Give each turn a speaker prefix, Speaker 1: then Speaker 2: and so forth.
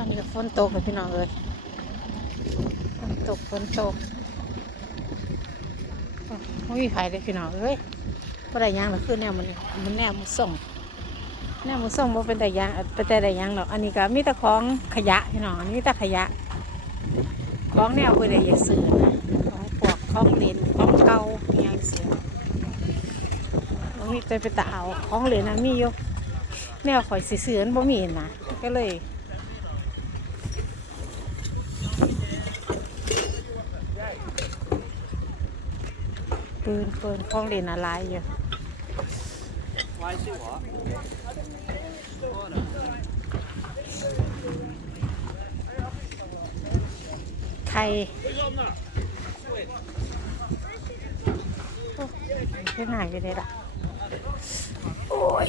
Speaker 1: อนนี้ก็ฝนตกเลยพี่น้องเอ้ยฝนตกฝนตกไม่มีไผเลยพี่น้องเอ้ยบ่ได้ยังหรอกคือแนวมันมันแนวมันส่งแนวมันส่งบ่เป็นแต่ยังเป็นแต่ได้ยังหรอกอันนี้ก็มีแต่ของขยะพี่น้องอันนี้แต่ขยะของแนวเพื่อได้อยากซื้อนะของพวกของเลนของเก่าอหยังเสียบ่มีแต่ไปตะเอาของเล่นนะมีอยู่แนวข่อยสิซื้อนบ่มีนะก็เลย ปืนปืนคลองเล่นอะไรอยู่ไข่โอ้ยเป็นกันเนี่ยล่ะ โอ้ย